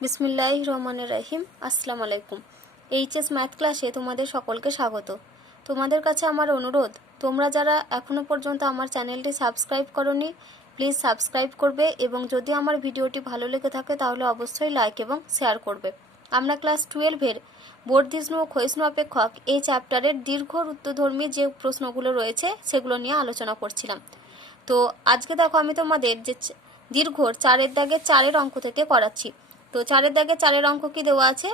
বিসমিল্লাহির রহমানির রহিম। আসসালামু আলাইকুম। এইচএস ম্যাথ ক্লাসে তোমাদের সকলকে স্বাগত। তোমাদের কাছে আমার অনুরোধ, তোমরা যারা এখনও পর্যন্ত আমার চ্যানেলটি সাবস্ক্রাইব করোনি প্লিজ সাবস্ক্রাইব করবে, এবং যদি আমার ভিডিওটি ভালো লেগে থাকে তাহলে অবশ্যই লাইক এবং শেয়ার করবে। আমরা ক্লাস 12-এর বর্ধিষ্ণু ও ক্ষয়িষ্ণু অপেক্ষক এই চ্যাপ্টারের দীর্ঘ উত্তরধর্মী যে প্রশ্নগুলো রয়েছে সেগুলো নিয়ে আলোচনা করছিলাম। তো আজকে দেখো আমি তোমাদের যে দীর্ঘর 4-এর দাগে 4-এর অঙ্ক থেকে করাচ্ছি। তো 4-এর দাগে 4-এর অঙ্ক কি দেওয়া আছে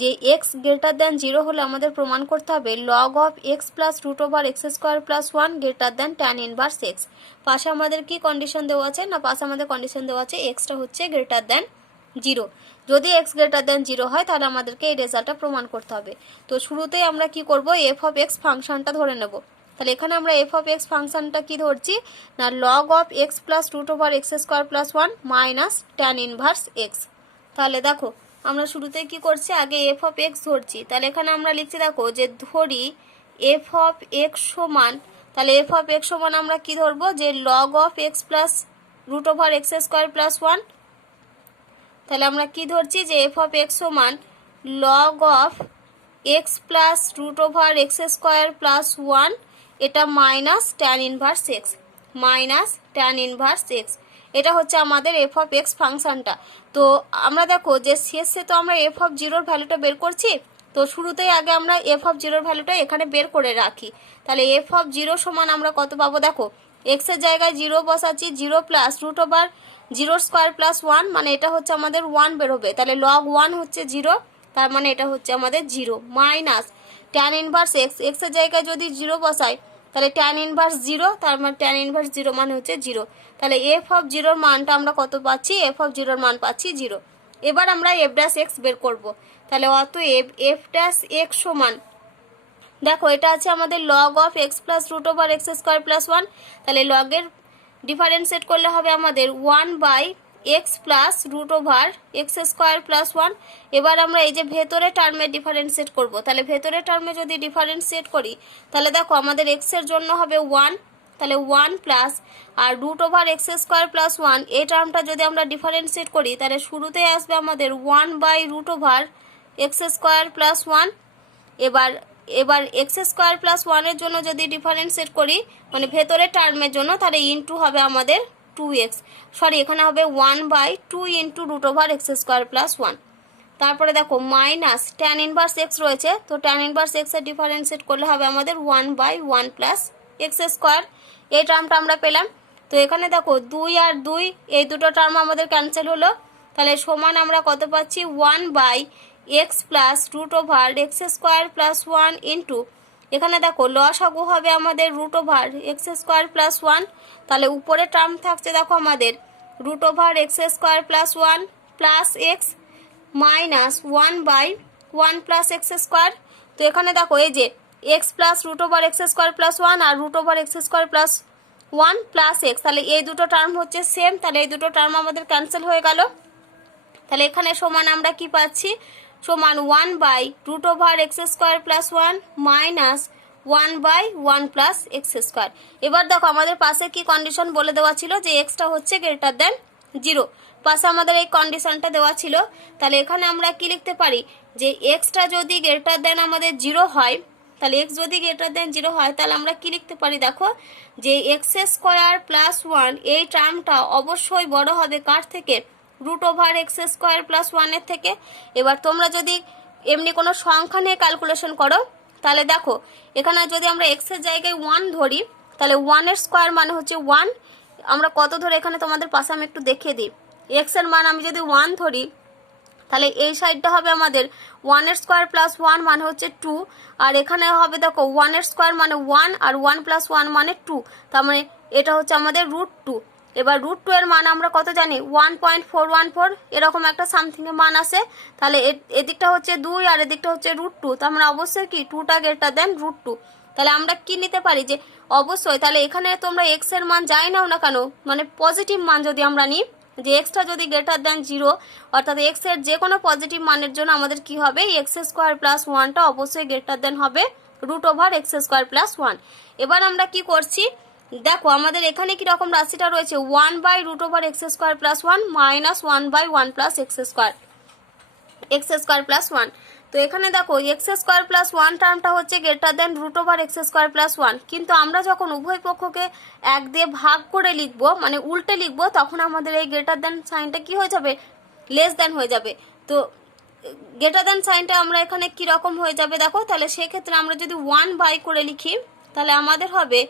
যে এক্স গ্রেটার দ্যান 0 হলে আমাদের প্রমাণ করতে হবে log of x plus root over x square plus 1 greater than tan inverse x. পাশে আমাদের কি কন্ডিশন দেওয়া আছে না, পাশে আমাদের কন্ডিশন দেওয়া আছে এক্সটা হচ্ছে গ্রেটার দ্যান 0। যদি এক্স গ্রেটার দ্যান 0 হয় তাহলে আমাদেরকে এই রেজাল্টটা প্রমাণ করতে হবে। তো শুরুতেই আমরা কি করব, এফ অফ এক্স ফাংশনটা ধরে নেব। তাহলে এখানে আমরা এফ অফ এক্স ফাংশনটা কি ধরছি না, log of x plus root over x square plus 1 minus tan inverse x. তাহলে দেখো আমরা শুরুতে কি করছি, আগে এফ অফ এক্স ধরছি। তাহলে এখানে আমরা লিখছি দেখো যে ধরি এফ অফ এক্স সমান, তাহলে এফ অফ এক্স সমান আমরা কি ধরবো যে log of x plus root over x square plus 1। তাহলে আমরা কি ধরছি যে এফ অফ এক্স সমান log of x plus root over x square plus 1, এটা minus tan inverse x, minus tan inverse x. এটা হচ্ছে আমাদের এফ অফ এক্স ফাংশনটা। তো আমরা দেখো যে শেষে তো আমরা এফ অফ জিরোর ভ্যালুটা বের করছি, তো শুরুতেই আগে আমরা এফ অফ জিরোর ভ্যালুটা এখানে বের করে রাখি। তাহলে এফ অফ জিরো সমান আমরা কত পাবো, দেখো এক্সের জায়গায় 0 বসাচ্ছি, 0 plus root over 0 square plus 1, মানে এটা হচ্ছে আমাদের 1 বেরোবে। তাহলে লগ 1 হচ্ছে 0, তার মানে এটা হচ্ছে আমাদের 0 মাইনাস ট্যান ইনভার্স এক্স, এক্সের জায়গায় যদি 0 বসাই তাহলে ট্যান ইনভার্স 0, তার মানে ট্যান ইনভার্স 0 মানে হচ্ছে 0। তাহলে এফ অফ জিরোর মানটা আমরা কত পাচ্ছি, এফ অফ জিরোর মান পাচ্ছি 0। এবার আমরা এফ ড্যাশ এক্স বের করব। তাহলে অতএব এফ ড্যাশ এক্স সমান, দেখো এটা আছে আমাদের log of x plus root over x square plus 1। তাহলে লগের ডিফারেন্সিয়েট করলে হবে আমাদের 1 by x plus root over x square plus 1। এবার আমরা এই যে ভেতরে টার্মে ডিফারেন্সিয়েট করব। তাহলে ভেতরে টার্মে যদি ডিফারেন্সিয়েট করি তাহলে দেখো আমাদের এক্সের জন্য হবে 1, তাহলে 1 প্লাস আর root over x square plus 1, এই টার্মটা যদি আমরা ডিফারেন্সিয়েট করি তাহলে শুরুতেই আসবে আমাদের 1 by root over x square plus 1। এবার এক্স স্কোয়ার প্লাস 1-এর জন্য যদি ডিফারেন্সিয়েট করি মানে ভেতরের টার্মের জন্য, তাহলে ইন্টু হবে আমাদের 2x, সরি এখানে হবে 1 by 2 into root over x square plus 1। তারপরে দেখো মাইনাস ট্যান ইনভার্স এক্স রয়েছে, তো ট্যান ইনভার্স এক্সের ডিফারেন্সিয়েট করলে হবে আমাদের 1 বাই 1 প্লাস এক্স স্কোয়ার। এই টার্মটা আমরা পেলাম। তো এখানে দেখো 2 আর 2 এই দুটো টার্ম আমাদের ক্যান্সেল হলো, তাহলে সমান আমরা কত পাচ্ছি 1 by x plus root over x square plus 1 into, এখানে দেখো লসাগু হবে আমাদের root over x square plus 1। তাহলে উপরে টার্ম থাকছে দেখো আমাদের root over x square plus 1 plus x minus 1 by 1 plus x square. তো এখানে দেখো এই যে x plus root over x square plus 1 আর root over x square plus 1 plus x, তাহলে এই দুটো টার্ম হচ্ছে সেম, তাহলে এই দুটো টার্ম আমাদের ক্যান্সেল হয়ে গেল। তাহলে এখানে সমান আমরা কি পাচ্ছি, সমান 1 by root over x square plus 1 minus 1 by 1 plus x square. এবার দেখো আমাদের পাশে কি কন্ডিশন বলে দেওয়া ছিল যে এক্সটা হচ্ছে গ্রেটার দেন 0, পাশে আমাদের এই কন্ডিশনটা দেওয়া ছিল। তাহলে এখানে আমরা কি লিখতে পারি যে এক্সটা যদি গ্রেটার দেন আমাদের 0 হয়, তাহলে এক্স যদি গ্রেটার দেন 0 হয় তাহলে আমরা কি লিখতে পারি, দেখো যে এক্স স্কোয়ার প্লাস 1 এই টার্মটা অবশ্যই বড় হবে কার থেকে, root over x square plus 1-এর থেকে। এবার তোমরা যদি এমনি কোনো সংখ্যা নিয়ে ক্যালকুলেশন করো তাহলে দেখো এখানে যদি আমরা এক্সের জায়গায় 1 ধরি তাহলে 1-এর স্কোয়ার মানে হচ্ছে 1। আমরা কত ধরে এখানে তোমাদের পাশে আমি একটু দেখিয়ে দিই, এক্সের মান আমি যদি 1 ধরি তাহলে এই সাইডটা হবে আমাদের 1-এর স্কোয়ার প্লাস 1 মানে হচ্ছে 2, আর এখানে হবে দেখো 1-এর স্কোয়ার মানে 1 আর 1 প্লাস 1 মানে 2, তার মানে এটা হচ্ছে আমাদের রুট 2। এবার রুট 2 এর মান আমরা কত জানি 1.414, এরকম একটা সামথিং এর মান আসে। তাহলে এদিকটা হচ্ছে 2 আর এদিকটা হচ্ছে রুট 2, তার মানে অবশ্যই কি 2টা গ্রেটার দেন রুট 2। তাহলে আমরা কি নিতে পারি যে অবশ্যই, তাহলে এখানে তোমরা এক্স এর মান যাই নাও না কেন মানে পজিটিভ মান যদি আমরা নিই যে এক্সটা যদি গ্রেটার দেন 0, অর্থাৎ এক্স এর যে কোনো পজিটিভ মানের জন্য আমাদের কি হবে এক্স স্কোয়ার প্লাস 1টা অবশ্যই গ্রেটার দেন হবে root over x square plus 1। এবার আমরা কি করছি, দেখো আমাদের এখানে কি রকম রাশিটা রয়েছে 1 by root over x square plus 1 minus 1 by 1 plus x square. X square plus one. তো এখানে দেখো এক্স স্কোয়ার প্লাস ওয়ান টার্মটা হচ্ছে greater than root over x square plus one, কিন্তু আমরা যখন উভয় পক্ষকে এক দিয়ে ভাগ করে লিখবো, মানে উল্টে লিখবো, তখন আমাদের এই গ্রেটার দেন সাইনটা কি হয়ে যাবে, লেস দেন হয়ে যাবে। তো গ্রেটার দেন সাইনটা আমরা এখানে কীরকম হয়ে যাবে দেখো, তাহলে সেক্ষেত্রে আমরা যদি ওয়ান বাই করে লিখি তাহলে আমাদের হবে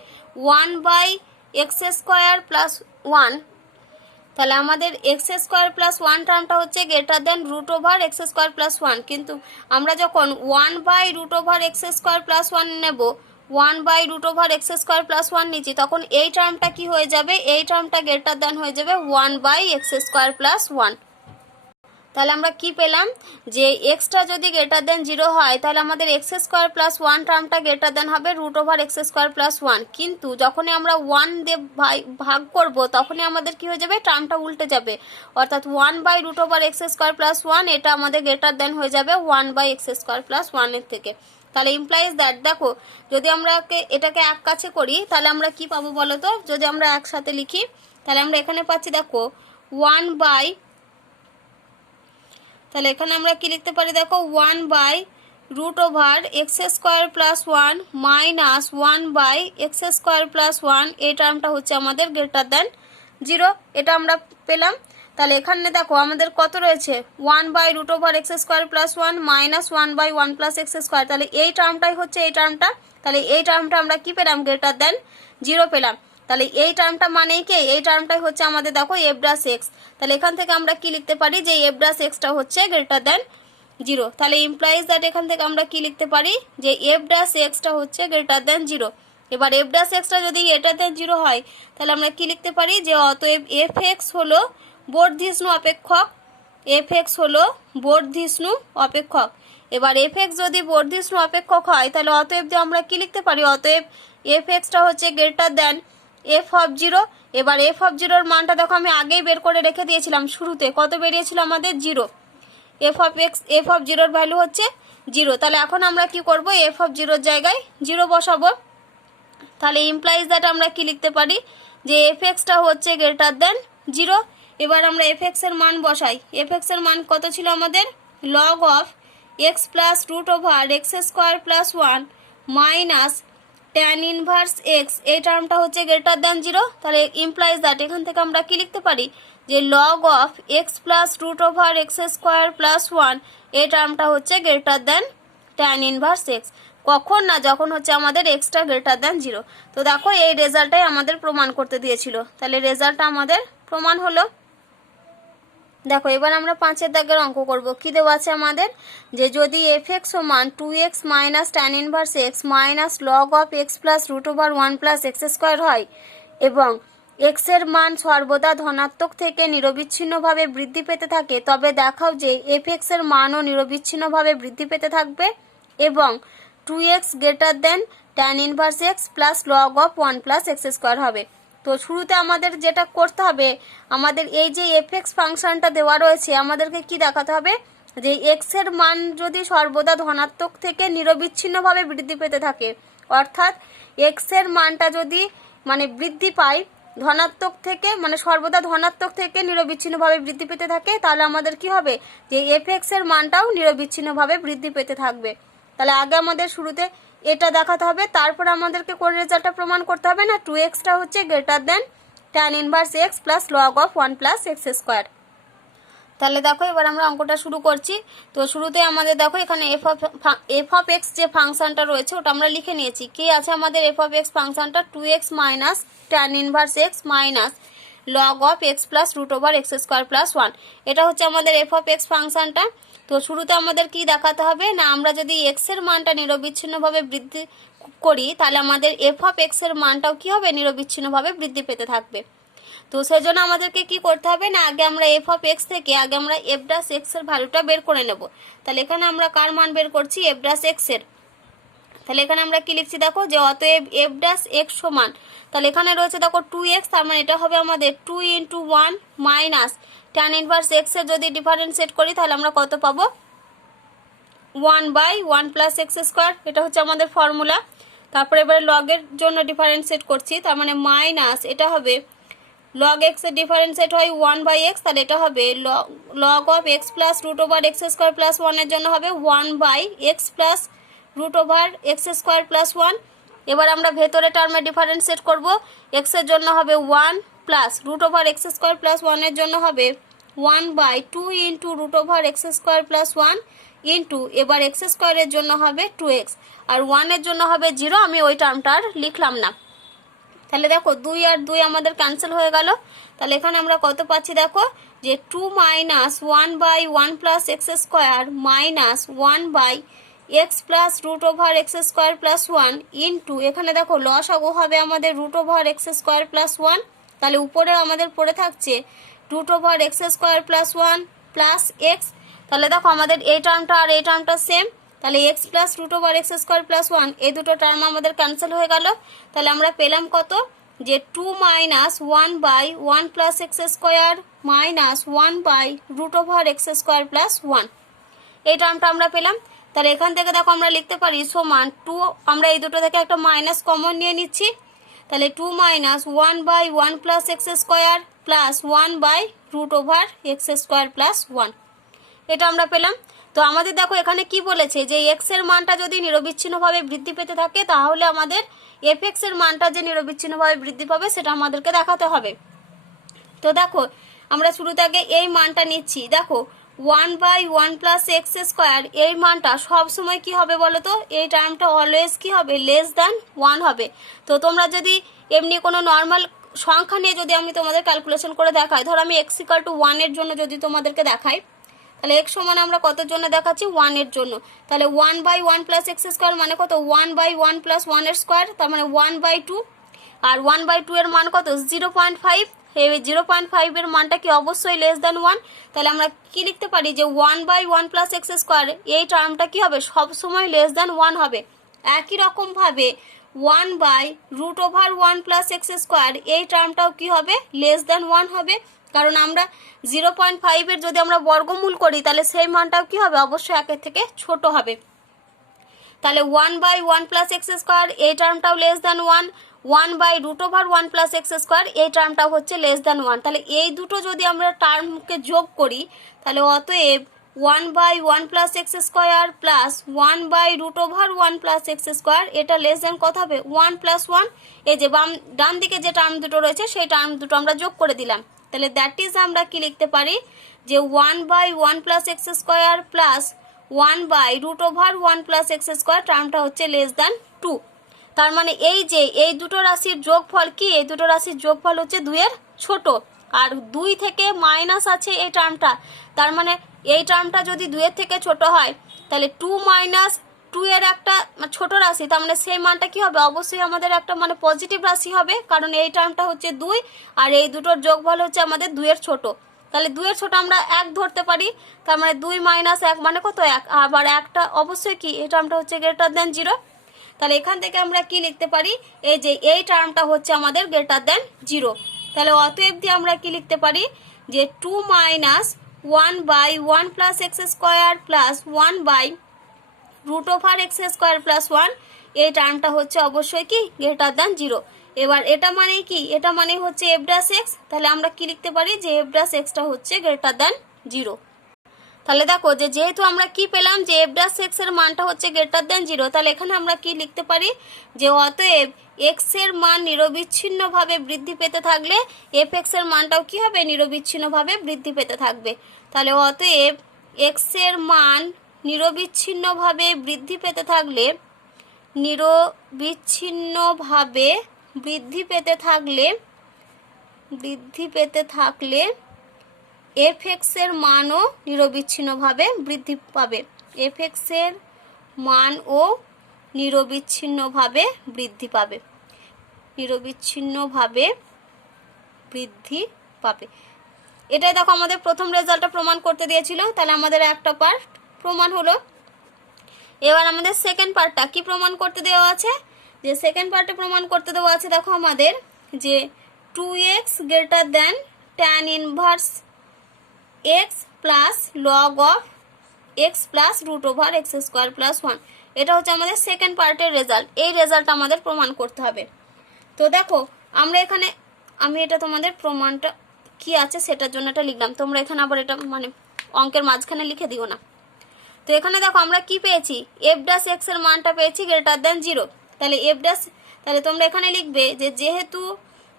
one by x square plus one. তাহলে আমাদের এক্স স্কোয়ার প্লাস ওয়ান টার্মটা হচ্ছে greater than root over x square plus one, কিন্তু আমরা যখন one by root over x square plus one নেব, one by root over x square plus one নিচ্ছি, তখন এই টার্মটা কি হয়ে যাবে, এই টার্মটা গ্রেটার দেন হয়ে যাবে one by x square plus one. তাহলে আমরা কি পেলাম, যে এক্সটা যদি গ্রেটার দেন জিরো হয় তাহলে আমাদের এক্স স্কোয়ার প্লাস ওয়ান টার্মটা গ্রেটার দেন হবে root over x square plus one, কিন্তু যখনই আমরা ওয়ান দিয়ে ভাগ করব তখনই আমাদের কি হয়ে যাবে, টার্মটা উল্টে যাবে, অর্থাৎ one by root over x square plus one এটা আমাদের গ্রেটার দেন হয়ে যাবে one by x square plus ওয়ানের থেকে। তাহলে ইমপ্লাইজ দ্যাট, দেখো যদি আমরা এটাকে এক কাছে করি তাহলে আমরা কি পাবো বলো তো, যদি আমরা একসাথে লিখি তাহলে আমরা এখানে পাচ্ছি দেখো ওয়ান বাই, তাহলে এখানে আমরা কি লিখতে পারি দেখো one by root over x square plus one minus one by x square plus one, এই টার্মটা হচ্ছে আমাদের গ্রেটার দেন জিরো, এটা আমরা পেলাম। তাহলে এখানে দেখো আমাদের কত রয়েছে, one by root over x square plus one minus one by one plus x square, তাহলে এই টার্মটাই হচ্ছে এই টার্মটা, তাহলে এই টার্মটা আমরা কি পেলাম, গ্রেটার দেন জিরো পেলাম। তাহলে এই টার্মটা মানেই কি, এই টার্মটাই হচ্ছে আমাদের দেখো এফ ড্যাশ এক্স, তাহলে এখান থেকে আমরা কি লিখতে পারি, যে এফ ড্যাশ এক্সটা হচ্ছে গ্রেটার দেন জিরো। তাহলে ইমপ্লাইজ দ্যাট এখান থেকে আমরা কি লিখতে পারি, যে এফ ড্যাশ এক্সটা হচ্ছে গ্রেটার দেন জিরো। এবার এফ ড্যাশ এক্সটা যদি গ্রেটার দেন জিরো হয় তাহলে আমরা কি লিখতে পারি, যে অতএব এফ এক্স হলো বর্ধিষ্ণু অপেক্ষক, এফ এক্স হলো বর্ধিষ্ণু অপেক্ষক। এবার এফ এক্স যদি বর্ধিষ্ণু অপেক্ষক হয় তাহলে অতএব দিয়ে আমরা কি লিখতে পারি, অতএব এফ এক্সটা হচ্ছে greater then F of zero. এবার এফ অফ জিরোর মানটা দেখো আমি আগেই বের করে রেখে দিয়েছিলাম, শুরুতে কত বেরিয়েছিল আমাদের জিরো, এফ অফ জিরোর ভ্যালু হচ্ছে জিরো। তাহলে এখন আমরা কি করব, এফ অফ জিরোর জায়গায় জিরো বসাবো। তাহলে ইমপ্লাইজ দ্যাট আমরা কি লিখতে পারি, যে এফ এক্সটা হচ্ছে গ্রেটার দেন জিরো। এবার আমরা এফ এক্সের মান বসাই, এফ এক্সের মান কত ছিল আমাদের, log of x plus root over x square plus one minus tan inverse x, এই টার্মটা হচ্ছে গ্রেটার দেন জিরো। তাহলে ইমপ্লাইজ দ্যাট এখান থেকে আমরা কি লিখতে পারি, যে log of x plus root over x square plus one, এই টার্মটা হচ্ছে greater than tan inverse x, কখন না, যখন হচ্ছে আমাদের এক্সটা গ্রেটার দেন জিরো। তো দেখো এই রেজাল্টটাই আমাদের প্রমাণ করতে দিয়েছিল, তাহলে রেজাল্টটা আমাদের প্রমাণ হলো। দেখো এবার আমরা পাঁচের দাগের অঙ্ক করব, কি দেওয়া আছে আমাদের, যে যদি এফ এক্স সমান two x minus tan inverse x minus log of x plus root over one plus x square হয় এবং এক্স এর মান সর্বদা ধনাত্মক থেকে নিরবিচ্ছিন্নভাবে বৃদ্ধি পেতে থাকে, তবে দেখাও যে এফ এক্স এর মানও নিরবিচ্ছিন্নভাবে বৃদ্ধি পেতে থাকবে এবং two x greater than tan inverse x plus log of one plus x square হবে। তো শুরুতে আমাদের যেটা করতে হবে, আমাদের এই যে এফ এক্স ফাংশনটা দেওয়া রয়েছে আমাদেরকে কি দেখাতে হবে, যে এক্স এর মান যদি সর্বদা ধনাত্মক থেকে নিরবিচ্ছিন্নভাবে বৃদ্ধি পেতে থাকে, অর্থাৎ এক্স এর মানটা যদি মানে বৃদ্ধি পায় ধনাত্মক থেকে, মানে সর্বদা ধনাত্মক থেকে নিরবিচ্ছিন্নভাবে বৃদ্ধি পেতে থাকে, তাহলে আমাদের কি হবে, যে এফ এক্স এর মানটাও নিরবিচ্ছিন্নভাবে বৃদ্ধি পেতে থাকবে। তাহলে আগে আমাদের শুরুতে এটা দেখাতে হবে, তারপর আমাদেরকে কোন রেজাল্টটা প্রমাণ করতে হবে না, টু এক্সটা হচ্ছে greater than tan inverse x plus log of one plus x square. তাহলে দেখো এবার আমরা অঙ্কটা শুরু করছি। তো শুরুতে আমাদের দেখো এখানে এফ অফ এক্স যে ফাংশনটা রয়েছে ওটা আমরা লিখে নিয়েছি, কি আছে আমাদের এফ অফ এক্স ফাংশনটা two x minus tan inverse x minus log of x plus root over x square plus one, এটা হচ্ছে আমাদের এফ অফ এক্স ফাংশনটা। তো শুরুতে আমাদের কি দেখাতে হবে না, আমরা যদি এক্স এর মানটা নিরবিচ্ছিন্নভাবে বৃদ্ধি করি তাহলে আমাদের এফ অফ এক্স এর মানটাও কি হবে, নিরবিচ্ছিন্নভাবে বৃদ্ধি পেতে থাকবে। তো সেজন্য আমাদেরকে কি করতে হবে না, আগে আমরা এফ অফ এক্স থেকে আগে আমরা এফ ড্যাশ এক্স এর ভ্যালুটা বের করে নেব। তাহলে এখানে আমরা কার মান বের করছি, এফ ড্যাশ এক্স এর। তাহলে এখানে আমরা কি লিখছি দেখো, যে অতএব এফ ড্যাশ এক্স সমান, তাহলে এখানে রয়েছে দেখো টু এক্স, তার মানে এটা হবে আমাদের two into one minus tan inverse x এর যদি ডিফারেন্সিয়েট করি তাহলে আমরা কত পাবো, one by one plus x square, এটা হচ্ছে আমাদের ফর্মুলা। তারপরে এবারে লগের জন্য ডিফারেন্সিয়েট করছি, তার মানে মাইনাস এটা হবে লগ এক্সের ডিফারেন্সিয়েট হয় 1/x, তাহলে এটা হবে log of x plus root over x square plus 1-এর জন্য হবে 1/x plus root over x square plus 1। এবার আমরা ভেতরে টার্মে ডিফারেন্সিয়েট করব, এক্সের জন্য হবে 1 plus root over x square plus 1-এর জন্য হবে 1/2 into root over x square plus 1 into এবার এক্স স্কোয়ারের জন্য হবে 2x, আর 1-এর জন্য হবে 0। আমি ওই টার্মটা আর লিখলাম না। তাহলে দেখো 2 আর 2 আমাদের ক্যান্সেল হয়ে গেল। তাহলে এখানে আমরা কত পাচ্ছি দেখো, যে 2 minus 1/1 plus x square minus 1/x plus root over x square plus 1 into এখানে দেখো লসাগু হবে আমাদের root over x square plus 1। তাহলে উপরে আমাদের পড়ে থাকছে root over x square plus 1 plus x. তাহলে দেখো আমাদের এই টার্মটা আর এই টার্মটা সেম, তাহলে x plus root over x square plus 1 এই দুটো টার্ম আমাদের ক্যান্সেল হয়ে গেল। তাহলে আমরা পেলাম কত, যে 2 minus 1/1 plus x square minus 1 root over x square plus 1, এই টার্মটা আমরা পেলাম। তাহলে এখান থেকে দেখো আমরা লিখতে পারি সমান 2, আমরা এই দুটো থেকে একটা মাইনাস কমন নিয়ে নিচ্ছি, তাহলে 2 minus 1/1 plus x square plus 1 root over x square plus 1, এটা আমরা পেলাম। তো আমাদের দেখো এখানে কি বলেছে, যে এক্স এর মানটা যদি নিরবিচ্ছিন্নভাবে বৃদ্ধি পেতে থাকে তাহলে আমাদের এফ এক্স এর মানটা যে নিরবিচ্ছিন্নভাবে বৃদ্ধি পাবে সেটা আমাদেরকে দেখাতে হবে। তো দেখো আমরা শুরুতে আগে এই মানটা নিচ্ছি, দেখো 1/1 প্লাস এক্স স্কোয়ার এই মানটা সব সময় কি হবে বলো তো, এই টার্মটা অলওয়েজ কি হবে, লেস দ্যান 1 হবে। তো তোমরা যদি এমনি কোনো নর্মাল সংখ্যা নিয়ে যদি আমি তোমাদের ক্যালকুলেশন করে দেখাই, ধরো আমি x = 1 এর জন্য যদি তোমাদেরকে দেখাই, তাহলে x সমান আমরা কতর জন্য দেখাচ্ছি, 1 এর জন্য। তাহলে 1/1 প্লাস এক্স স্কোয়ার মানে কত, 1/1 প্লাস 1 এর স্কোয়ার, তার মানে 1/2, আর 1/2 এর মান কত, 0.5। এই 0.5 এর মানটা কি অবশ্যই লেস দ্যান 1। তাহলে আমরা কি লিখতে পারি, যে 1/1 প্লাস এক্স স্কোয়ার এই টার্মটা কি হবে, সব সময় লেস দ্যান 1 হবে। একই রকমভাবে 1/√1 প্লাস এক্স স্কোয়ার এই টার্মটাও কি হবে, লেস দ্যান 1 হবে, কারণ আমরা 0.5 এর যদি আমরা বর্গমূল করি তাহলে সেই মানটাও কি হবে, অবশ্যই 1 এর থেকে ছোট হবে। তাহলে 1/1 প্লাস এক্স স্কোয়ার এই টার্মটাও less than 1, 1/√1 plus x square এই টার্মটাও হচ্ছে লেস দ্যান 1। তাহলে এই দুটো যদি আমরা টার্মকে যোগ করি তাহলে অতএব 1/1 plus x square plus 1/√1 plus x square এটা লেস দ্যান কত হবে, 1 + 1। এই যে ডান দিকে যে টার্ম দুটো রয়েছে সেই টার্ম দুটো আমরা যোগ করে দিলাম। তাহলে দ্যাট ইজ আমরা কি লিখতে পারি, যে 1/1 plus x square plus 1/√1 plus x square টার্মটা হচ্ছে লেস দ্যান 2। তার মানে এই যে এই দুটো রাশির যোগফল কি, এই দুটো রাশির যোগফল হচ্ছে 2 এর ছোট, আর 2 থেকে মাইনাস আছে এই টার্মটা, তার মানে এই টার্মটা যদি 2 এর থেকে ছোট হয় তাহলে 2 - 2 এর একটা ছোট রাশি, তার মানে সেই মানটা কি হবে, অবশ্যই আমাদের একটা মানে পজিটিভ রাশি হবে, কারণ এই টার্মটা হচ্ছে 2 আর এই দুটোর যোগফল হচ্ছে আমাদের 2 এর ছোট। তাহলে 2 এর ছোট আমরা 1 ধরতে পারি, তার মানে 2 - 1 মানে কত, 1। আবার একটা অবশ্যই কি এই টার্মটা হচ্ছে গ্রেটার দ্যান 0। তাহলে এখান থেকে আমরা কি লিখতে পারি, এই যে এই টার্মটা হচ্ছে আমাদের গ্রেটার দ্যান 0। তাহলে অতএব দিয়ে আমরা কি লিখতে পারি, যে 2 - 1/1 plus x square plus 1/√1 square plus 1 এই টার্মটা হচ্ছে অবশ্যই কি গ্রেটার দ্যান 0। এবার এটা মানে কি, এটা মানে হচ্ছে f'(x), তাহলে আমরা কি লিখতে পারি, যে f'(x)টা হচ্ছে গ্রেটার দ্যান 0। তাহলে দেখো যে যেহেতু আমরা কি পেলাম, যে f'(x) এর মানটা হচ্ছে গ্রেটার দ্যান 0, তাহলে এখানে আমরা কি লিখতে পারি, যে অতএব x এর মান নিরবিচ্ছিন্নভাবে বৃদ্ধি পেতে থাকলে f(x) এর মানটাও কি হবে, নিরবিচ্ছিন্নভাবে বৃদ্ধি পেতে থাকবে। তাহলে অতএব x এর মান নিরবিচ্ছিন্নভাবে বৃদ্ধি পেতে থাকলে f(x) এর মানও নিরবিচ্ছিন্নভাবে বৃদ্ধি পাবে, f(x) এর মানও নিরবিচ্ছিন্নভাবে বৃদ্ধি পাবে। এটাই দেখো আমাদের প্রথম রেজাল্টটা প্রমাণ করতে দিয়েছিল, তাহলে আমাদের একটা পার্ট প্রমাণ হলো। এবার আমাদের সেকেন্ড পার্টটা কি প্রমাণ করতে দেওয়া আছে, যে সেকেন্ড পার্টে প্রমাণ করতে দেওয়া আছে দেখো আমাদের, যে 2x greater than tan inverse x plus log of x plus √(x square plus 1) এটা হচ্ছে আমাদের সেকেন্ড পার্টের রেজাল্ট। এই রেজাল্ট আমাদের প্রমাণ করতে হবে। তো দেখো আমরা এখানে আমি এটা তোমাদের প্রমাণটা কি আছে সেটার জন্য এটা লিখলাম, তোমরা এখানে আবার এটা মানে অঙ্কের মাঝখানে লিখে দিও না। তো এখানে দেখো আমরা কি পেয়েছি, এফ ড্যাশ এক্স এর মানটা পেয়েছি গ্রেটার দেন 0। তাহলে এফ ড্যাশ, তাহলে তোমরা এখানে লিখবে যে যেহেতু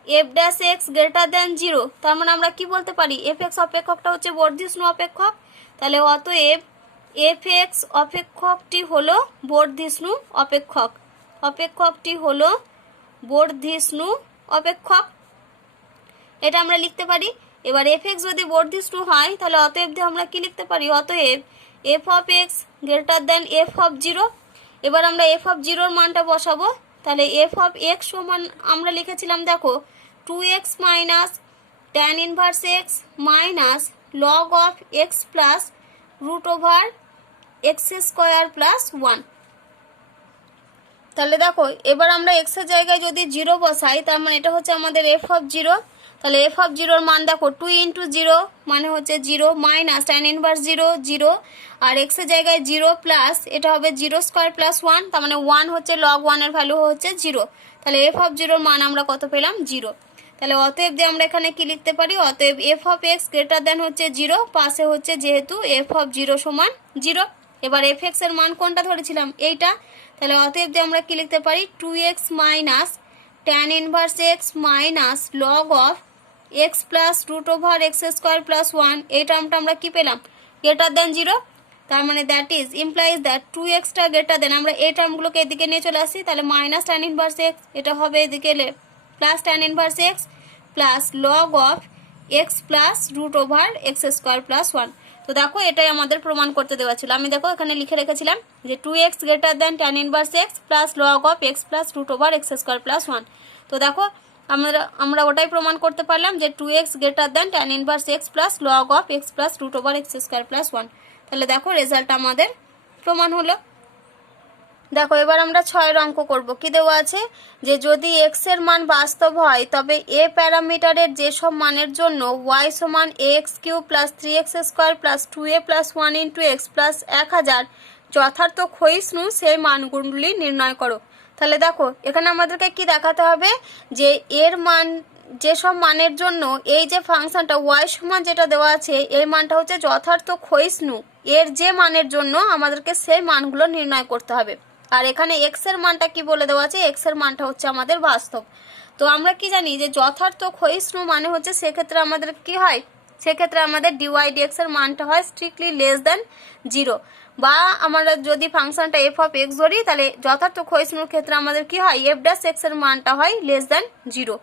এফ ড্যাশ এক্স গ্রেটার দেন 0, তার মানে আমরা কি বলতে পারি, এফ এক্স অপেক্ষকটা হচ্ছে বর্ধিষ্ণু অপেক্ষক। তাহলে অতএব এফ এক্স অপেক্ষকটি হলো বর্ধিষ্ণু অপেক্ষক, অপেক্ষকটি হলো বর্ধিষ্ণু অপেক্ষক, এটা আমরা লিখতে পারি। এবার এফ এক্স যদি বর্ধিষ্ণু হয় তাহলে অতএব দিয়ে আমরা কি লিখতে পারি, অতএব F of x greater then F of 0। এবার আমরা এফ অফ 0-র মানটা বসাবো। তাহলে এফ অফ এক্স সমান আমরা লিখেছিলাম দেখো 2x minus tan inverse x minus log of x plus root over x square plus 1। তাহলে দেখো এবার আমরা এক্স এর জায়গায় যদি 0 বসাই, তার মানে এটা হচ্ছে আমাদের এফ অফ 0। তাহলে এফ অফ 0-র মান দেখো 2 ইন্টু 0 মানে হচ্ছে 0 মাইনাস ট্যান ইনভার্স 0 0, আর এক্স এর জায়গায় 0 প্লাস এটা হবে 0 স্কোয়ার প্লাস 1, তার মানে 1 হচ্ছে লগ 1 এর ভ্যালু হচ্ছে 0। তাহলে এফ অফ 0-র মান আমরা কত পেলাম, 0। তাহলে অতএব দিয়ে আমরা এখানে কি লিখতে পারি, অতএব এফ অফ এক্স গ্রেটার দেন হচ্ছে 0, পাশে হচ্ছে যেহেতু এফ অফ 0 সমান 0। এবার এফ এক্স এর মান কোনটা ধরেছিলাম, এইটা। তাহলে অতএব দিয়ে আমরা কি লিখতে পারি, 2x minus tan inverse x minus log of x plus root over x square plus 1, এই টার্মটা আমরা কি পেলাম, গ্রেটার দেন 0। তার মানে দ্যাট ইজ ইমপ্লাইজ দ্যাট 2xটা গ্রেটার দেন, আমরা এই টার্মগুলোকে এদিকে নিয়ে চলে আসি। তাহলে মাইনাস ট্যান ইনভার্স এক্স, এটা হবে এদিকে plus tan inverse x plus log of x plus root over x square plus 1। তো দেখো এটাই আমাদের প্রমাণ করতে দেওয়া ছিল। আমি দেখো এখানে লিখে রেখেছিলাম যে 2x greater than tan inverse x plus log of x plus root over x square plus 1। তো দেখো আমরা ওটাই প্রমাণ করতে পারলাম যে 2x greater than tan inverse x plus log of x plus root over x square plus 1। তাহলে দেখো রেজাল্ট আমাদের প্রমাণ হলো। দেখো এবার আমরা 6-এর অঙ্ক করব। কি দেওয়া আছে যে যদি এক্স এর মান বাস্তব হয় তবে এ প্যারামিটারের যেসব মানের জন্য y সমান ax cube plus 3x square plus 2a plus 1 into x plus 1000 যথার্থ ক্ষয়িষ্ণু সেই মানগুলি নির্ণয় করো। তাহলে দেখো এখানে আমাদেরকে কি দেখাতে হবে যে এর মান যেসব মানের জন্য এই যে ফাংশনটা y সমান যেটা দেওয়া আছে এই মানটা হচ্ছে যথার্থ ক্ষয়িষ্ণু, এর যে মানের জন্য আমাদেরকে সেই মানগুলো নির্ণয় করতে হবে। আর এখানে এক্স এর মানটা কি বলে দেওয়া আছে, এক্স এর মানটা হচ্ছে আমাদের বাস্তব। তো আমরা কি জানি যে যথার্থ ক্ষয়িষ্ণু মানে হচ্ছে সেক্ষেত্রে আমাদের কি হয়, সেক্ষেত্রে আমাদের ডিওয়াই ডিএক্স এর মানটা হয় স্ট্রিক্টলি লেস দেন 0, বা আমরা যদি ফাংশনটা এফ অফ এক্স ধরি তাহলে যথার্থ ক্ষয়িষ্ণুর ক্ষেত্রে আমাদের কি হয়, এফ ড্যাশ এক্স এর মানটা হয় লেস দেন 0।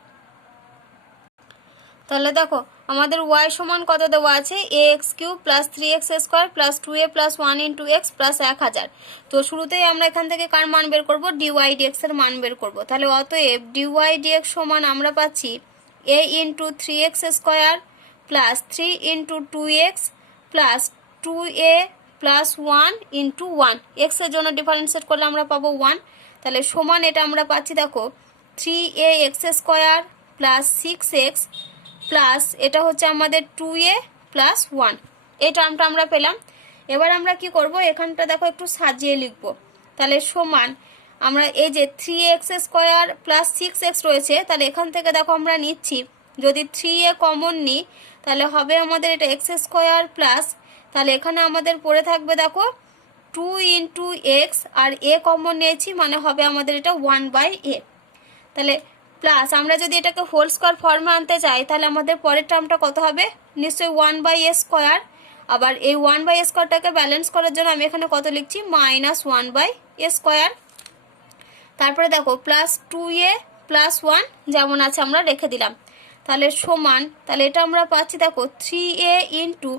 তাহলে দেখো আমাদের y সমান কত দেওয়া আছে, ax cube plus 3x square plus 2a plus 1 into x plus 1000। তো শুরুতেই আমরা এখান থেকে কার মান বের করব, ডিওয়াই ডিএক্স এর মান বের করব। তাহলে অতএব ডিওয়াই ডিএক্স সমান আমরা পাচ্ছি a into 3x square plus 3 into 2x plus 2a plus 1 into 1, x এর জন্য ডিফারেন্সিয়েট করলে আমরা পাবো 1। তাহলে সমান এটা আমরা পাচ্ছি দেখো 3ax square plus 6x plus এটা হচ্ছে আমাদের 2a প্লাস 1, এই টার্মটা আমরা পেলাম। এবার আমরা কি করব, এখানটা দেখো একটু সাজিয়ে লিখব। তাহলে সমান আমরা এই যে 3x স্কোয়ার প্লাস 6x রয়েছে, তাহলে এখান থেকে দেখো আমরা নিচ্ছি যদি 3a কমন নিই তাহলে হবে আমাদের এটা এক্স স্কোয়ার প্লাস, তাহলে এখানে আমাদের পড়ে থাকবে দেখো 2 ইন্টু এক্স, আর a কমন নিয়েছি মানে হবে আমাদের এটা 1/a। তাহলে প্লাস আমরা যদি এটাকে হোল স্কোয়ার ফর্মে আনতে চাই তাহলে আমাদের পরের টার্মটা কত হবে, নিশ্চয়ই 1/a স্কোয়ার। আবার এই 1/a স্কোয়ারটাকে ব্যালেন্স করার জন্য আমি এখানে কত লিখছি, মাইনাস 1/a স্কোয়ার। তারপরে দেখো প্লাস 2a প্লাস 1 যেমন আছে আমরা রেখে দিলাম। তাহলে সমান, তাহলে এটা আমরা পাচ্ছি দেখো 3a ইন্টু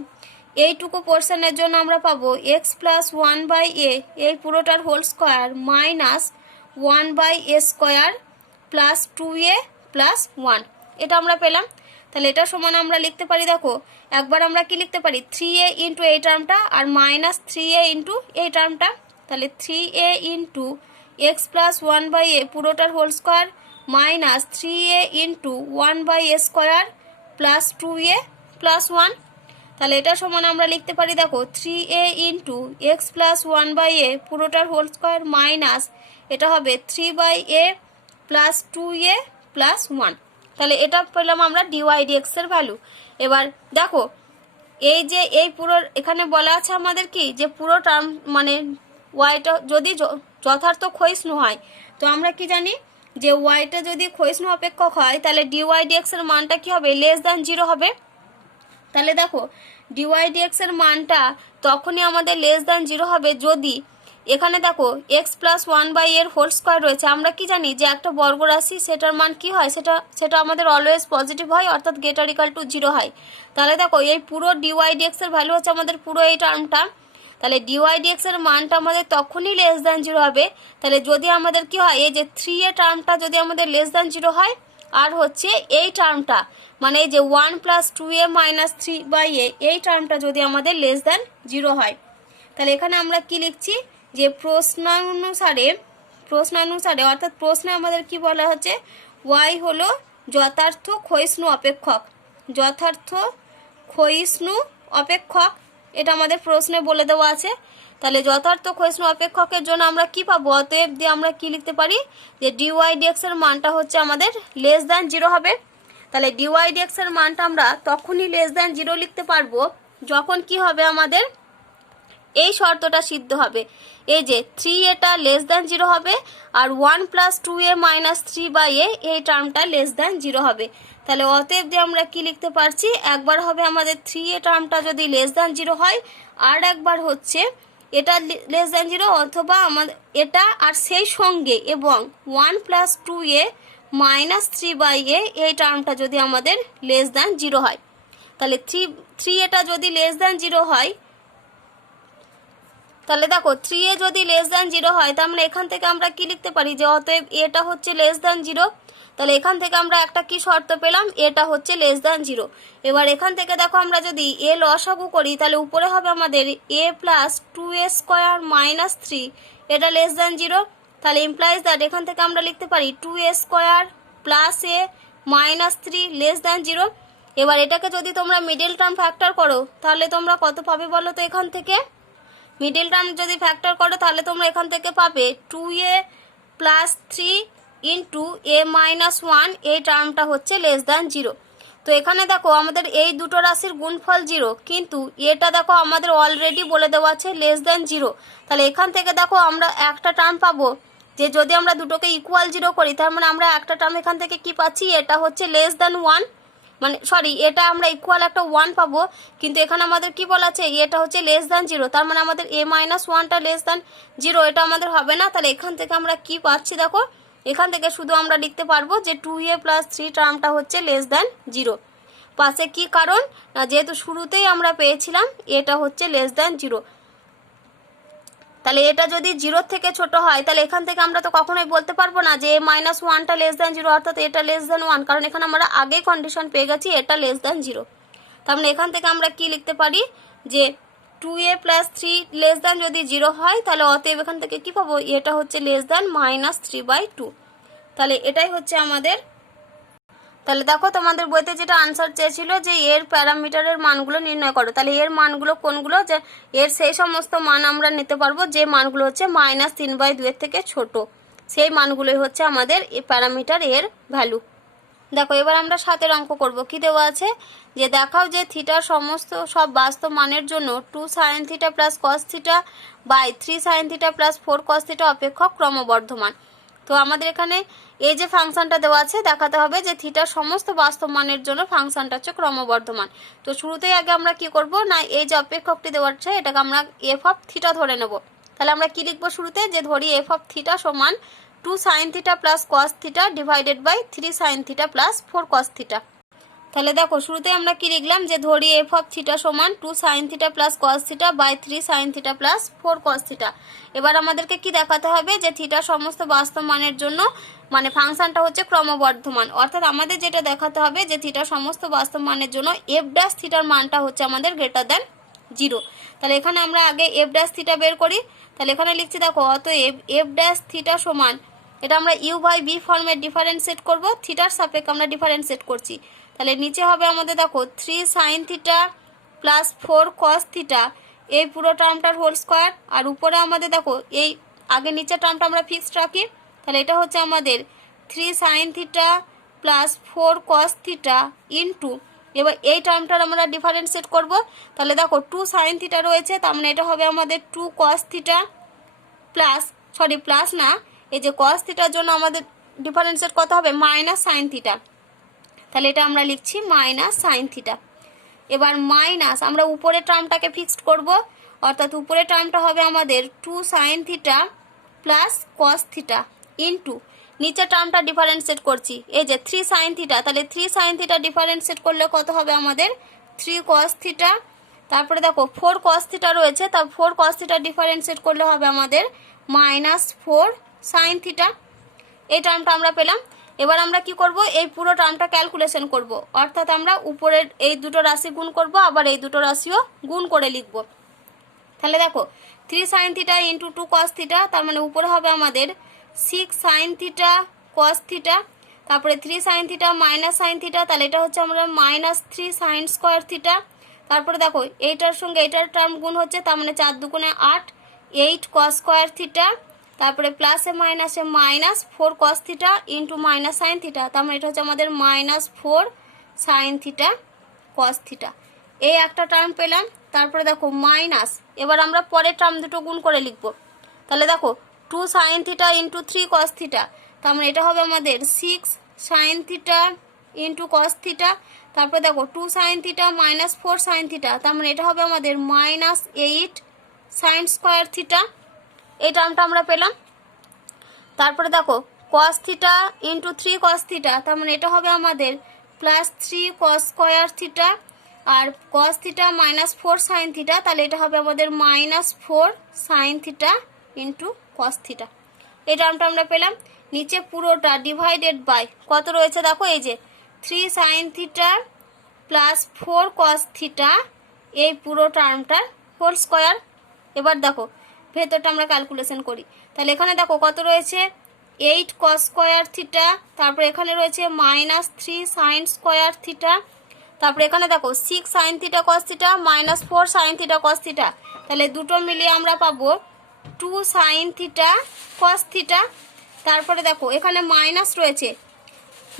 এইটুকু পোর্শনের জন্য আমরা পাবো এক্স প্লাস 1/a এই পুরোটার whole square minus 1/a square plus 2a plus 1, এটা আমরা পেলাম। তাহলে এটা সমান আমরা লিখতে পারি দেখো একবার আমরা কি লিখতে পারি 3a ইন্টু এই টার্মটা আর মাইনাস 3a ইন্টু এই টার্মটা। তাহলে 3a into x plus 1/a পুরোটার whole square minus 3a into 1/a square plus 2a plus 1। তাহলে এটা সমান আমরা লিখতে পারি দেখো 3a into x plus 1/a পুরোটার হোল স্কোয়ার মাইনাস এটা হবে 3/a প্লাস 2a প্লাস 1। তাহলে এটা পেলাম আমরা ডিওয়াই ডিএক্স এর ভ্যালু। এবার দেখো এই যে এই পুরো এখানে বলা আছে আমাদের কি যে পুরো টার্ম মানে ওয়াইটা যদি যথার্থ ক্ষয়িষ্ণু হয়, তো আমরা কি জানি যে ওয়াইটা যদি ক্ষয়িষ্ণু অপেক্ষক হয় তাহলে ডিওয়াই ডিএক্স এর মানটা কি হবে, লেস দ্যান 0 হবে। তাহলে দেখো ডিওয়াই ডিএক্স এর মানটা তখনই আমাদের লেস দ্যান 0 হবে যদি এখানে দেখো এক্স প্লাস 1 এর হোল স্কোয়ার রয়েছে। আমরা কি জানি যে একটা বর্গ রাশি সেটার মান কি হয়, সেটা আমাদের অলওয়েজ পজিটিভ হয়, অর্থাৎ গ্রেটার ইকুয়াল টু 0 হয়। তাহলে দেখো এই পুরো ডিওয়াই ডিএক্স এর ভ্যালু হচ্ছে আমাদের পুরো এই টার্মটা। তাহলে ডিওয়াই ডিএক্স এর মানটা আমাদের তখনই লেস দ্যান 0 হবে। তাহলে যদি আমাদের কি হয়, এই যে 3a টার্মটা যদি আমাদের লেস দ্যান 0 হয়, আর হচ্ছে এই টার্মটা মানে এই যে 1 প্লাস 2a মাইনাস 3/a এই টার্মটা যদি আমাদের লেস দ্যান 0 হয়, তাহলে এখানে আমরা কি লিখছি যে প্রশ্নানুসারে অর্থাৎ প্রশ্নে আমাদের কি বলা হচ্ছে, ওয়াই হলো যথার্থ ক্ষয়িষ্ণু অপেক্ষক। যথার্থ ক্ষয়িষ্ণু অপেক্ষক এটা আমাদের প্রশ্নে বলে দেওয়া আছে। তাহলে যথার্থ ক্ষয়িষ্ণু অপেক্ষকের জন্য আমরা কি পাবো, অতএব দিয়ে আমরা কি লিখতে পারি যে ডিওয়াই ডিএক্স এর মানটা হচ্ছে আমাদের লেস দ্যান 0 হবে। তাহলে ডিওয়াই ডিএক্স এর মানটা আমরা তখনই লেস দ্যান 0 লিখতে পারবো যখন কি হবে, আমাদের এই শর্তটা সিদ্ধ হবে, এই যে 3a লেস দ্যান 0 হবে আর 1 প্লাস 2a মাইনাস 3/a এই টার্মটা লেস দ্যান 0 হবে। তাহলে অতএব দিয়ে আমরা কি লিখতে পারছি, একবার হবে আমাদের 3a টার্মটা যদি লেস দ্যান 0 হয়, আর একবার হচ্ছে এটা লেস দ্যান 0 অথবা আমাদের এটা আর সেই সঙ্গে এবং 1 প্লাস 2a মাইনাস 3/a এই টার্মটা যদি আমাদের লেস দ্যান 0 হয়। তাহলে 3a যদি লেস দ্যান 0 হয়, তাহলে দেখো 3a যদি লেস দ্যান 0 হয়, তার মানে এখান থেকে আমরা কি লিখতে পারি যে অতএব এটা হচ্ছে লেস দ্যান 0। তাহলে এখান থেকে আমরা একটা কি শর্ত পেলাম, এটা হচ্ছে লেস দ্যান 0। এবার এখান থেকে দেখো আমরা যদি a লসাগু করি, তাহলে উপরে হবে আমাদের a plus 2a square minus 3 এটা লেস দ্যান 0। তাহলে ইমপ্লাইজ দ্যাট এখান থেকে আমরা লিখতে পারি 2a square plus a minus 3 less than 0। এবার এটাকে যদি তোমরা মিডল টার্ম ফ্যাক্টর করো, তাহলে তোমরা কত পাবে বলো তো, এখান থেকে মিডল টার্ম যদি ফ্যাক্টর করো তাহলে তোমরা এখান থেকে পাবে 2a plus 3 into a minus 1 এই টার্মটা হচ্ছে লেস দ্যান 0। তো এখানে দেখো আমাদের এই দুটো রাশির গুণফল 0, কিন্তু এটা দেখো আমাদের অলরেডি বলে দেওয়া আছে লেস দ্যান 0। তাহলে এখান থেকে দেখো আমরা একটা টার্ম পাবো যে যদি আমরা দুটোকে ইকুয়াল 0 করি, তার মানে আমরা একটা টার্ম এখান থেকে কি পাচ্ছি, এটা হচ্ছে লেস দ্যান 1, মানে সরি এটা আমরা ইকুয়াল একটা 1 পাবো, কিন্তু এখানে আমাদের কি বলা আছে, এটা হচ্ছে লেস দ্যান 0, তার মানে আমাদের a মাইনাস 1টা লেস দ্যান 0 এটা আমাদের হবে না। তাহলে এখান থেকে আমরা কি পাচ্ছি দেখো, এখান থেকে শুধু আমরা লিখতে পারবো যে 2a প্লাস 3 টার্মটা হচ্ছে লেস দ্যান 0। পাশে কি কারণ না, যেহেতু শুরুতেই আমরা পেয়েছিলাম এটা হচ্ছে লেস দ্যান 0। তাহলে এটা যদি 0 থেকে ছোট হয়, তাহলে এখান থেকে আমরা তো কখনোই বলতে পারবো না যে মাইনাস 1টা লেস দ্যান 0 অর্থাৎ এটা লেস দ্যান 1, কারণ এখানে আমরা আগে কন্ডিশন পেয়ে গেছি এটা লেস দ্যান 0। তার মানে এখান থেকে আমরা কি লিখতে পারি যে 2a প্লাস 3 লেস দ্যান যদি 0 হয়, তাহলে অতএব এখান থেকে কি পাবো, এটা হচ্ছে লেস দ্যান মাইনাস 3/2। তাহলে এটাই হচ্ছে আমাদের। তাহলে দেখো তোমাদের বইতে যেটা আনসার চেয়েছিল যে এর প্যারামিটারের মানগুলো নির্ণয় করো, তাহলে এর মানগুলো কোনগুলো, যে এর সেই সমস্ত মান আমরা নিতে পারবো যে মানগুলো হচ্ছে মাইনাস 3/2 এর থেকে ছোট, সেই মানগুলোই হচ্ছে আমাদের এই প্যারামিটার এর ভ্যালু। দেখো এবার আমরা 7 অঙ্ক করব। কি দেওয়া আছে যে দেখাও যে থিটার সমস্ত সব বাস্তব মানের জন্য 2 sin theta plus cos theta by 3 sin theta plus 4 cos theta অপেক্ষক ক্রমবর্ধমান। তো আমাদের এখানে এই যে ফাংশনটা দেওয়া আছে দেখাতে হবে যে থিটার সমস্ত বাস্তব মানের জন্য ফাংশনটা হচ্ছে ক্রমবর্ধমান। তো শুরুতেই আগে আমরা কি করব না, এই যে অপেক্ষকটি দেওয়া আছে এটাকে আমরা এফ অফ থিটা ধরে নেব। তাহলে আমরা কি লিখবো শুরুতে, যে ধরি এফ অফ থিটা সমান 2 sin theta plus cos theta divided by 3 sin theta plus 4 cos theta. তাহলে দেখো শুরুতে আমরা কি লিখলাম যে ধরি এফ অফ থিটা সমান 2 sin theta plus cos theta by 3 sin theta plus 4 cos theta. এবার আমাদেরকে কি দেখাতে হবে যে থিটার সমস্ত বাস্তব মানের জন্য মানে ফাংশনটা হচ্ছে ক্রমবর্ধমান, অর্থাৎ আমাদের যেটা দেখাতে হবে যে থিটার সমস্ত বাস্তব মানের জন্য এফ ড্যাশ থিটার মানটা হচ্ছে আমাদের গ্রেটার দ্যান 0। তাহলে এখানে আমরা আগে এফ ড্যাশ থিটা বের করি। তাহলে এখানে লিখছি দেখো অতএব এফ ড্যাশ থিটা সমান, এটা আমরা ইউ বাই বি ফর্মে ডিফারেন্সিয়েট করব, থিটার সাপেক্ষে আমরা ডিফারেন্সিয়েট করছি। তাহলে নিচে হবে আমাদের দেখো 3 sin theta plus 4 cos theta এই পুরো টার্মটার হোল স্কোয়ার, আর উপরে আমাদের দেখো এই আগে নিচের টার্মটা আমরা ফিক্সড রাখি, তাহলে এটা হচ্ছে আমাদের 3 sin theta plus 4 cos theta into, এবার এই টার্মটার আমরা ডিফারেন্সিয়েট করব। তাহলে দেখো 2 sin থিটা রয়েছে, তার মানে এটা হবে আমাদের 2 cos theta plus, sorry plus না, এই যে cos থিটার জন্য আমাদের ডিফারেন্সিয়েট কত হবে, মাইনাস sin থিটা। তাহলে এটা আমরা লিখছি মাইনাস sin থিটা। এবার মাইনাস আমরা উপরের টার্মটাকে ফিক্সড করব, অর্থাৎ উপরের টার্মটা হবে আমাদের 2 sin theta plus cos theta into নিচের টার্মটা ডিফারেন্সিয়েট করছি, এই যে 3 sin থিটা। তাহলে 3 sin থিটা ডিফারেন্সিয়েট করলে কত হবে আমাদের 3 cos থিটা। তারপরে দেখো 4 cos থিটা রয়েছে, তা 4 cos থিটা ডিফারেন্সিয়েট করলে হবে আমাদের মাইনাস 4 sin থিটা। এই টার্মটা আমরা পেলাম। এবার আমরা কি করব, এই পুরো টার্মটা ক্যালকুলেশন করব, অর্থাৎ আমরা উপরের এই দুটো রাশি গুণ করব, আবার এই দুটো রাশিও গুণ করে লিখব। তাহলে দেখো 3 sin theta into 2 cos theta, তার মানে উপরে হবে আমাদের 6 sin থিটা cos থিটা, তারপরে 3 sin theta minus sin theta, তাহলে এটা হচ্ছে আমরা মাইনাস 3 sin স্কোয়ার থিটা। তারপরে দেখো এইটার সঙ্গে এইটার টার্ম গুণ হচ্ছে, তার মানে 4 দুগুণে 8, 8 cos স্কোয়ার থিটা, তারপরে প্লাসে মাইনাসে minus 4 cos theta into minus sin theta, তার মানে এটা হচ্ছে আমাদের minus 4 sin theta cos theta. এই একটা টার্ম পেলাম। তারপরে দেখো মাইনাস, এবার আমরা পরের টার্ম দুটো গুণ করে লিখব। তাহলে দেখো 2 sin theta into 3 cos theta, তার মানে এটা হবে আমাদের 6 sin theta into cos theta. তারপরে দেখো 2 sin theta minus 4 sin theta, তার মানে এটা হবে আমাদের মাইনাস 8 sin স্কোয়ার থিটা। এই টার্মটা আমরা পেলাম। তারপরে দেখো cos theta into 3 cos theta, তার মানে এটা হবে আমাদের প্লাস 3 cos স্কোয়ার থিটা, আর cos theta minus 4 sin theta, তাহলে এটা হবে আমাদের minus 4 sin theta into cos theta. এই টার্মটা আমরা পেলাম। নিচে পুরোটা ডিভাইডেড বাই কত রয়েছে দেখো, এই যে 3 sin theta plus 4 cos theta, এই পুরো টার্মটার হোল স্কোয়ার। এবার দেখো ভেতরটা আমরা ক্যালকুলেশন করি। তাহলে এখানে দেখো কত রয়েছে 8 cos স্কোয়ার থিটা, তারপরে এখানে রয়েছে মাইনাস 3 sin স্কোয়ার থিটা, তারপরে এখানে দেখো 6 sin theta cos theta minus 4 sin theta cos theta, তাহলে দুটো মিলিয়ে আমরা পাবো 2 sin থিটা cos থিটা। তারপরে দেখো এখানে মাইনাস রয়েছে,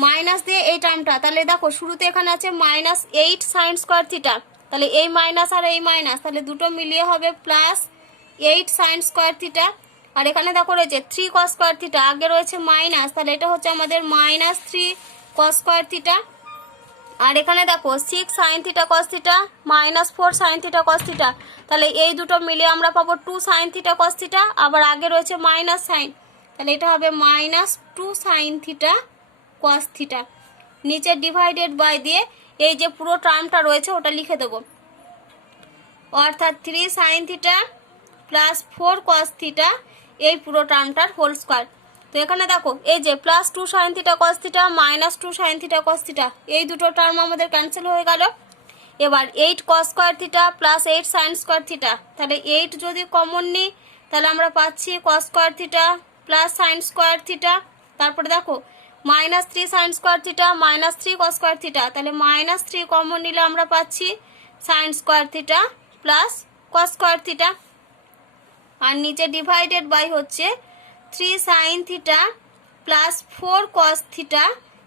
মাইনাস দিয়ে এই টার্মটা, তাহলে দেখো শুরুতে এখানে আছে মাইনাস 8 sin স্কোয়ার থিটা, তাহলে এই মাইনাস আর এই মাইনাস, তাহলে দুটো মিলিয়ে হবে প্লাস 8 sin স্কোয়ার থিটা। আর এখানে দেখো রয়েছে 3 cos স্কোয়ার থিটা, আগে রয়েছে মাইনাস, তাহলে এটা হচ্ছে আমাদের মাইনাস 3 cos স্কোয়ার থিটা। আর এখানে দেখো 6 sin theta cos theta minus 4 sin theta cos theta, তাহলে এই দুটো মিলিয়ে আমরা পাবো 2 sin থিটা cos থিটা, আবার আগে রয়েছে মাইনাস সাইন, তাহলে এটা হবে minus 2 sin theta cos theta. নিচে ডিভাইডেড বাই দিয়ে এই যে পুরো টার্মটা রয়েছে ওটা লিখে দেবো, অর্থাৎ 3 sin theta plus 4 cos theta, এই পুরো টার্মটার হোল স্কোয়ার। তো এখানে দেখো এই যে plus 2 sin theta cos theta minus 2 sin theta cos theta, এই দুটো টার্ম আমাদের ক্যান্সেল হয়ে গেল। এবার 8 cos square theta plus 8 sin square theta, তাহলে 8 যদি কমন নিই তাহলে আমরা পাচ্ছি cos square theta plus sin square theta. তারপরে দেখো minus 3 sin square theta minus 3 cos square theta, তাহলে মাইনাস 3 কমন নিলে আমরা পাচ্ছি sin square theta plus cos square theta. আর নিচে ডিভাইডেড বাই হচ্ছে 3 sin theta plus 4 cos theta,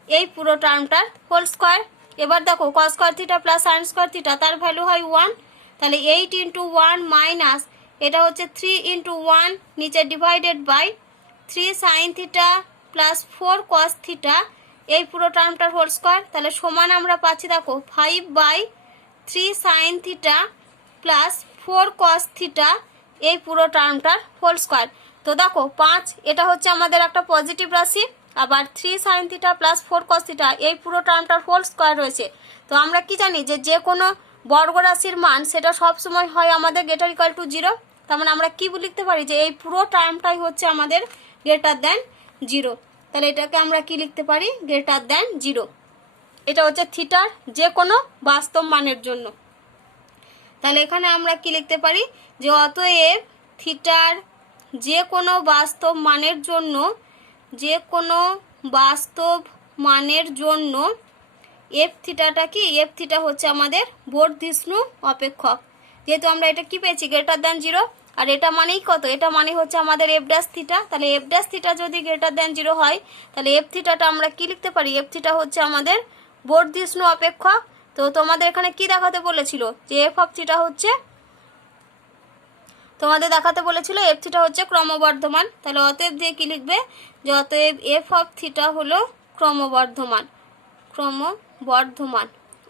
এই পুরো টার্মটার হোল স্কোয়ার। এবার দেখো cos square theta plus sin square theta, তার ভ্যালু হয় 1, তাহলে 8 ইন্টু 1 মাইনাস এটা হচ্ছে 3 ইন্টু 1, নিচে divided by 3 sin theta plus 4 cos theta, এই পুরো টার্মটার হোল স্কোয়ার। তাহলে সমান আমরা পাচ্ছি দেখো 5/3 sin theta plus 4 cos theta, এই পুরো টার্মটার হোল স্কোয়ার। তো দেখো 5 এটা হচ্ছে আমাদের একটা পজিটিভ রাশি, আবার 3 sin theta plus 4 cos theta, এই পুরো টার্মটার হোল স্কোয়ার রয়েছে। তো আমরা কি জানি যে যে কোনো বর্গ রাশির মান সেটা সবসময় হয় আমাদের গ্রেটার ইকুয়াল টু 0, তার মানে আমরা কি লিখতে পারি যে এই পুরো টার্মটাই হচ্ছে আমাদের গ্রেটার দ্যান 0। তাহলে এটাকে আমরা কি লিখতে পারি, গ্রেটার দ্যান 0। এটা হচ্ছে থিটার যে কোনো বাস্তব মানের জন্য। তাহলে এখানে আমরা কি লিখতে পারি যে অতএব থিটার যে কোনো বাস্তব মানের জন্য, যে কোনো বাস্তব মানের জন্য এফ থিটাটা কি, এফ থিটা হচ্ছে আমাদের বর্ধিষ্ণু অপেক্ষক, যেহেতু আমরা এটা কি পেয়েছি গ্রেটার দ্যান 0, আর এটা মানেই কত, এটা মানে হচ্ছে আমাদের এফ ড্যাশ থিটা। তাহলে এফ ড্যাশ থিটা যদি গ্রেটার দ্যান 0 হয় তাহলে এফ থিটাটা আমরা কি লিখতে পারি, এফ থিটা হচ্ছে আমাদের বর্ধিষ্ণু অপেক্ষক। তো তোমাদের এখানে কি দেখাতে বলেছিল, যে এফ অফ থিটা হচ্ছে, তোমাদের দেখাতে বলেছিল এফ থিটা হচ্ছে ক্রমবর্ধমান। তাহলে অতএব দিয়ে কি লিখবে, যে অতএব এফ অফ থিটা হলো ক্রমবর্ধমান, ক্রমবর্ধমান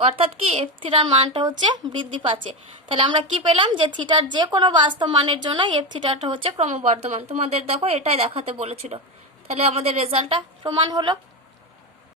অর্থাৎ কি এফ থিটার মানটা হচ্ছে বৃদ্ধি পাচ্ছে। তাহলে আমরা কি পেলাম, যে থিটার যে কোনো বাস্তব মানের জন্য এফ থিটাটা হচ্ছে ক্রমবর্ধমান। তোমাদের দেখো এটাই দেখাতে বলেছিল, তাহলে আমাদের রেজাল্টটা প্রমাণ হলো।